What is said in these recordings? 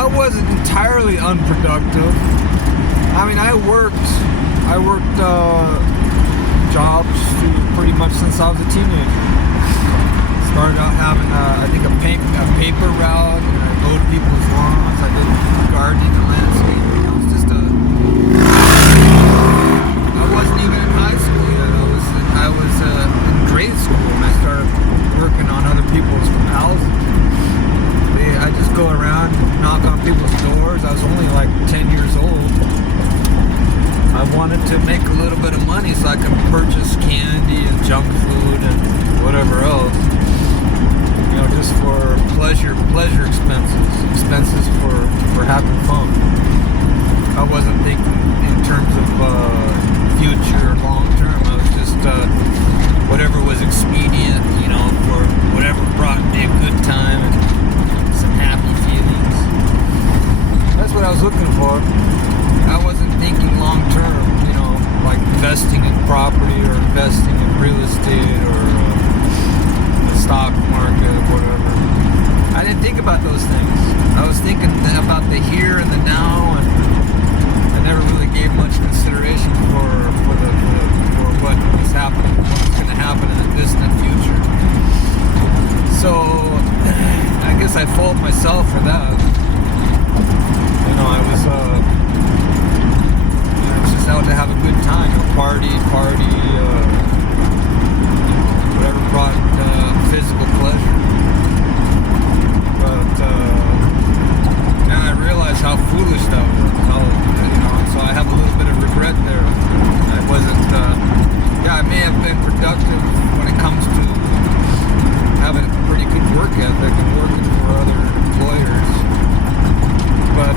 I wasn't entirely unproductive. I mean, I worked jobs pretty much since I was a teenager. Started out having, I think, a paper route, and I mowed people's lawns. I did gardening and landscaping. I was just I wasn't even in high school yet. I was in grade school when I started working on other people's houses. I just go around and knock on people's doors. I was only like 10 years old. I wanted to make a little bit of money so I could purchase candy and junk food and whatever else. You know, just for pleasure expenses for having fun. I wasn't thinking in terms of future, long term. I was just whatever was expedient, you know, for whatever brought me a good time and some happy feelings. That's what I was looking for. I wasn't thinking long term, you know, like investing in property or investing in real estate or the stock market or whatever. I didn't think about those things. I was thinking about the here and the now, and I never really gave much consideration for what was happening, what was going to happen in the distant future. So I guess I fault myself for that. You know, I was just out to have a good time, you know, party, whatever brought physical pleasure. But now I realize how foolish that was. So I have a little bit of regret there. I wasn't. I may have been productive when it comes to having a pretty good work ethic and working for other employers. But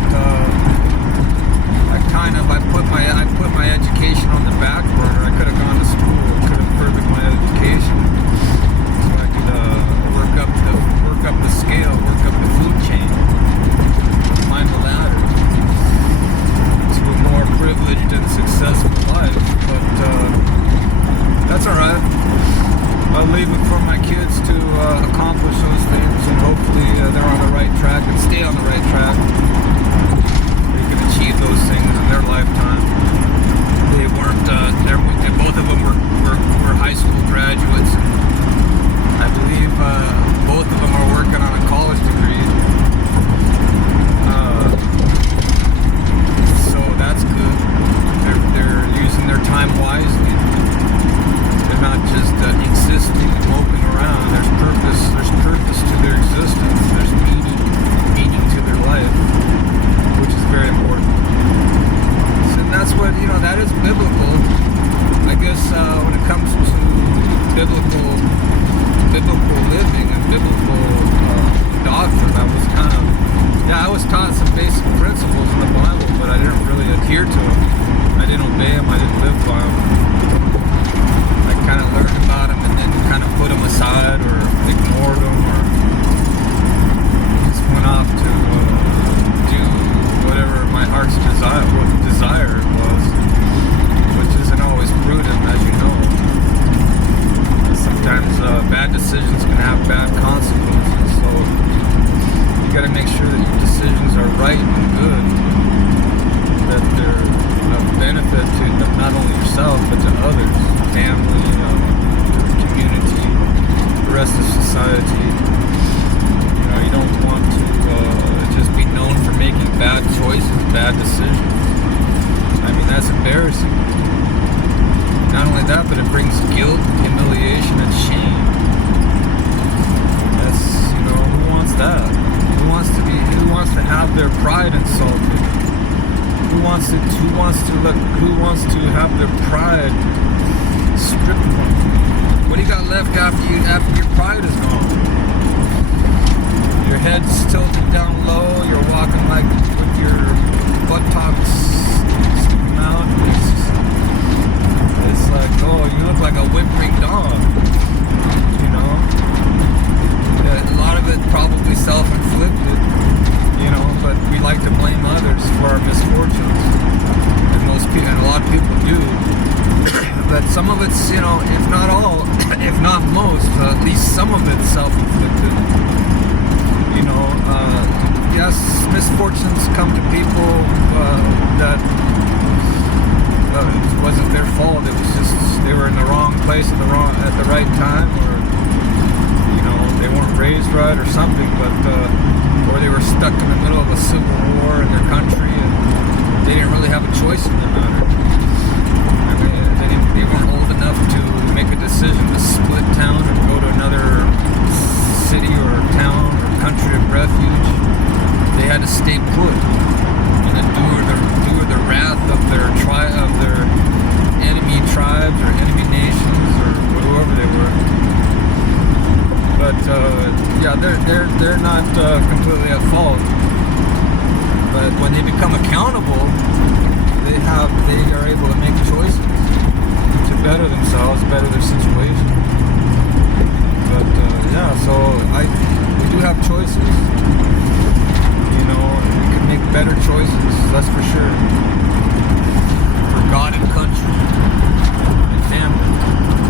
I put my education on the back burner. I could have gone to school, could have furthered my education, so I could work up the scale, work up the food chain, climb the ladder to a more privileged and successful life. But that's all right. I'll leave it for my kids to accomplish those things, and hopefully they're on the right track and stay on the right track. They can achieve those things in their lifetime. They weren't. Both of them were high school graduates. I believe both of them are working on a college degree. So that's good. They're using their time wisely. They're not just existing and moping around. There's purpose to their existence. There's meaning to their life, which is very important. So that's what, you know, that is biblical. I guess when it comes to biblical living and biblical doctrine, I was taught some basic principles in the Bible, but I didn't really adhere to them. I didn't obey them. I didn't live by them. I kind of learned about them and then kind of put them aside or ignored them or just went off to do whatever my heart's desire was, which isn't always prudent, as you know. Sometimes bad decisions can have bad consequences, so you got to make sure that your decisions are right and good, that they're of benefit to not only yourself but to others, family, community, the rest of society. You know, you don't want to just be known for making bad choices, bad decisions. I mean, that's embarrassing. Not only that, but it brings guilt, humiliation, and shame. That's, you know, who wants that? Who wants to have their pride insulted? Who wants to have their pride stripped from them? What do you got left after your pride is gone? Your head's tilted down low, you're walking like with your buttocks sticking out. It's like, oh, you look like a whimpering dog, you know? A lot of it probably self-inflicted, you know, but we like to blame others for our misfortunes, and a lot of people do. But some of it's, you know, if not all, if not most, at least some of it's self-inflicted. You know, yes, misfortunes come to people that it wasn't their fault. It was just they were in the wrong place at the right time, or they weren't raised right or something, but or they were stuck in the middle of a civil war in their country and they didn't really have a choice in the matter. I mean, they weren't old enough to make a decision to split town and go to another city or town or country of refuge. They had to stay put and endure the wrath of their enemy tribes or enemy nations or whoever they were. But yeah, they're not completely at fault. But when they become accountable, they are able to make choices to better themselves, better their situation. But yeah, so we do have choices. We can make better choices. That's for sure.